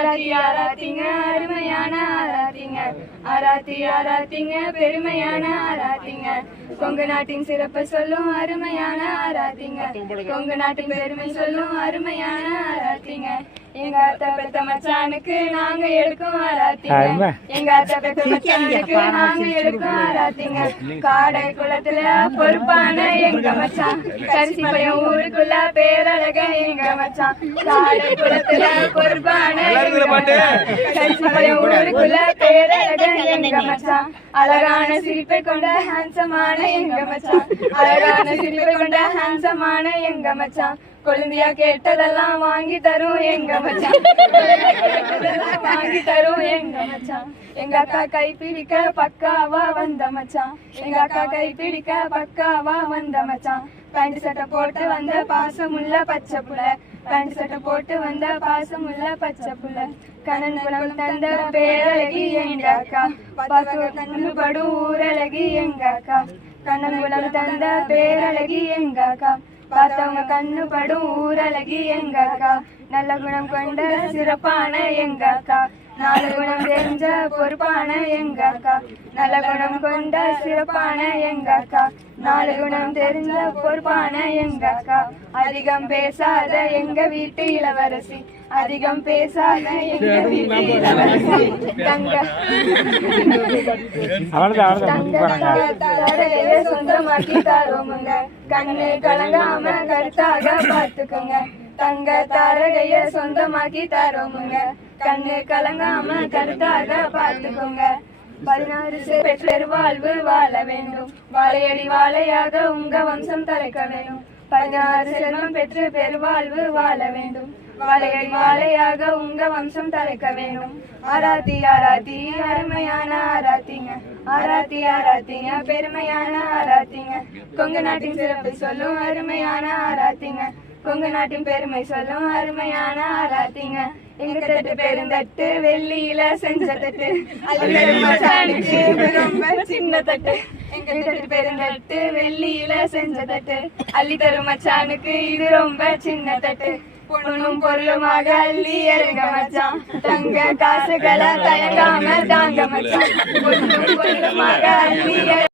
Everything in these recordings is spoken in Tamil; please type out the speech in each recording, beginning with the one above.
ஆராத்தி ஆராத்திங்க அருமையான ஆராத்திங்க. ஆராத்தி ஆராத்திங்க பெருமையான ஆராத்திங்க. கொங்கு நாட்டின் சிறப்பை சொல்லும் அருமையான ஆராத்திங்க. கொங்கு நாட்டின் பெருமை சொல்லும் அருமையான ஆராத்திங்க. எங்க அத்தை பெத்த மச்சானுக்கு நாங்க எடுக்கும் ஆராத்திங்க. எங்க அத்தை பெத்த மச்சானுக்கு நாங்க எடுக்கும் ஆராத்திங்க. காடை குளத்துல பொறுப்பான எங்க மச்சான். கரிசி பையன் ஊருக்குள்ள பேரழக எங்க மச்சான். காடை குளத்துல பொறுப்பான. கரிசி பையன் ஊருக்குள்ள பேரழக எங்க மச்சான். அழகான சிரிப்பை கொண்ட ஹேண்ட்ஸமான எங்க மச்சான். அழகான சிரிப்பை கொண்ட ஹேண்ட்ஸமான எங்க மச்சான். கொழுந்தியா கேட்டதெல்லாம் வாங்கி தரும் எங்க மச்சான். வாங்கி தரும் எங்க மச்சான். எங்க அக்கா கை பிடிக்க பக்காவா வந்த மச்சான். எங்க அக்கா கை பிடிக்க பக்காவா வந்த மச்சான். பேண்ட் சட்டை போட்டு வந்த பாசமுள்ள பச்சை புள்ள. பேண்ட் சட்டை போட்டு வந்த உள்ள பச்சை புள்ள. கணன் குணம் தந்த பேரழகி எங்க அக்கா. பார்த்து கண்ணு படும் ஊரழகி எங்க அக்கா. கண்ணன் குணம் தந்த பேரழகி எங்க அக்கா. பார்த்தவங்க கண்ணு படும் ஊரழகி எங்க அக்கா. நல்ல குணம் கொண்ட சிறப்பான எங்க அக்கா. நாலு குணம் தெரிஞ்ச பொறுப்பான எங்க அக்கா நல்ல குணம் கொண்ட சிறப்பான எங்க அக்கா நாலு குணம் தெரிஞ்ச பொறுப்பான எங்க அக்கா அதிகம் பேசாத எங்க வீட்டு இளவரசி? அதிகம் பேசாத எங்க வீட்டு இளவரசி? தங்க தங்கத்தாரையே சொந்தமாக்கி தருவோமுங்க. கண்ணு கலங்காம கருத்தாக பார்த்துக்கோங்க. தங்க தாரகைய சொந்தமாக்கி தருவோமுங்க. கண்ணு கலங்காம கருத்தாக பார்த்துக்கோங்க. பதினாறு பேர் பெருவாழ்வு வாழ வேண்டும். வாழையடி வாழையாக உங்க வம்சம் தலைக்க வேண்டும். பதினாறு செல்வம் பெற்று பெருவாழ்வு வாழ வேண்டும். வாழையடி வாழையாக உங்க வம்சம் தலைக்க வேண்டும். ஆராத்தி ஆராத்தி அருமையான ஆராத்திங்க. ஆராத்தி ஆராத்திங்க பெருமையான ஆராத்திங்க. கொங்கு நாட்டின் சிறப்பு சொல்லும் அருமையான ஆராத்திங்க. கொங்கு நாட்டின் பெருமை சொல்லும் அருமையான ஆராத்திங்க. எங்க தட்டு பெருந்தட்டு வெள்ளியில செஞ்ச தட்டு. ரொம்ப சின்ன தட்டு. எங்க தட்டு பெருந்தட்டு வெள்ளியில செஞ்ச தட்டு. அள்ளி தரும் மச்சானுக்கு இது ரொம்ப சின்ன தட்டு. பொண்ணும் பொருளுமாக அள்ளி இறங்க மச்சான். தங்க காசுகளை தயங்காம தாங்க மச்சான். பொண்ணும் பொருளுமாக அள்ளி இறங்க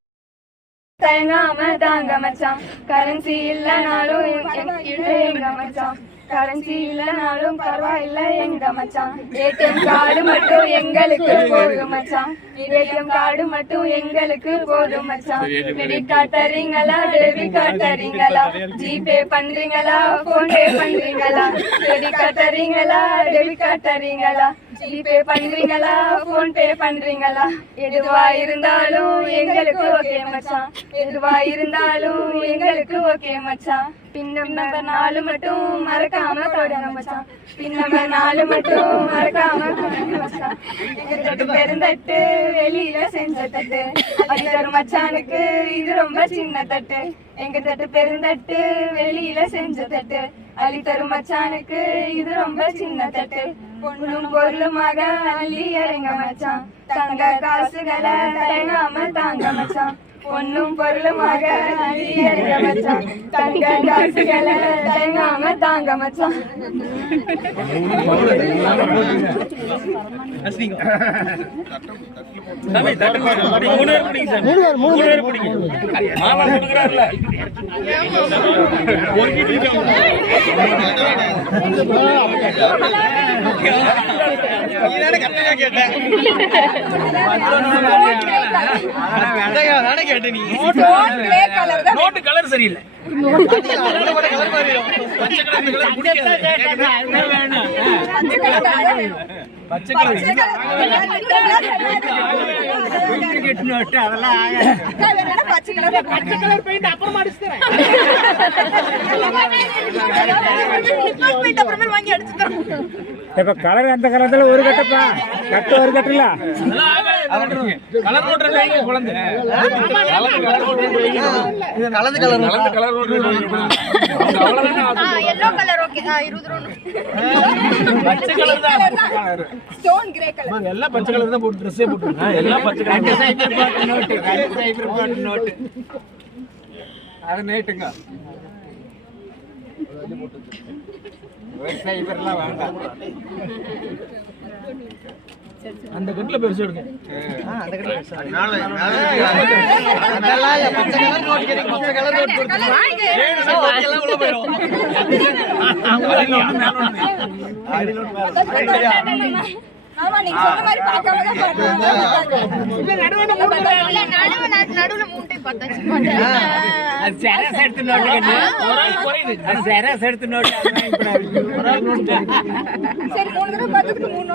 தயங்காம தாங்க மச்சான். கரன்சி இல்லனாலும் எங்க- எங்க மச்சான்? கரன்சி இல்லனாலும் பரவாயில்ல எங்க மச்சான். ஏடிஎம் கார்டு மட்டும் எங்களுக்கு போதும் மச்சான். ஏடிஎம் கார்டு மட்டும் எங்களுக்கு போதும் மச்சான். கிரெடிட் கார்டு தரீங்களா? டெபிட் கார்டு தரீங்களா? ஜிபே பண்றீங்களா? போன் பே பண்றீங்களா? கிரெடிட் கார்டு தரீங்களா? டெபிட் கார்டு தரீங்களா? ஜிபே பண்றீங்களா? போன் பே பண்றீங்களா? எதுவா இருந்தாலும் எங்களுக்கு ஓகே மச்சான். எதுவா இருந்தாலும் எங்களுக்கு ஓகே மச்சான். பின் நம்பர் நாலு மட்டும் மறக்காம கொடுங்க மச்சான். பின் நம்பர் நாலு மட்டும் மறக்காம கொடுங்க மச்சான். பெருந்தட்டு வெளியில செஞ்ச தட்டு. அது மச்சானுக்கு இது ரொம்ப சின்ன தட்டு. எங்க தட்டு பெருந்தட்டு வெளியில செஞ்ச தட்டு. அள்ளி தரும் மச்சானுக்கு இது ரொம்ப சின்ன தட்டு. பொண்ணும் பொருளுமாக அள்ளி இறங்க மச்சான். தங்க காசுகளை தயங்காம தாங்க மச்சான். பொண்ணும் பொருளுமாக தங்க காசுகளை தயங்காம தாங்க மச்சான். Note colour. சரியில்லை பச்சை கலர் நோட்டு அதெல்லாம் இப்ப கலர் அந்த கலர்ல ஒரு கட்டப்பா கட்டு ஒரு கட்டுல. கலர் நோட்டு வைங்க குழந்தை கலந்து கலர் கலந்த கலர் நோட்டு அவ்வளவுதான் கலர் இருபது ரூபா பச்சை கலர் தான் ஸ்டோன் கிரே கலர் எல்லாம் பச்சை கலர் தான் போட்டு ட்ரெஸ்ஸே போட்டு எல்லாம் பச்சை கலர் சைபர் போட்டு நோட்டு சைபர் போட்டு நோட்டு அது நேட்டுங்க சைபர்லாம் வேண்டாம் அந்த கட்டுல பெருசு எடுங்க ஆமா நீங்க சொன்ன மாதிரி பார்க்காம தான் அது செரஸ் எடுத்து. ஒரு ஆள் குறையுது அது செரஸ் எடுத்து. ஒரு ஆள் சரி மூணு தடவை பார்த்ததுக்கு மூணு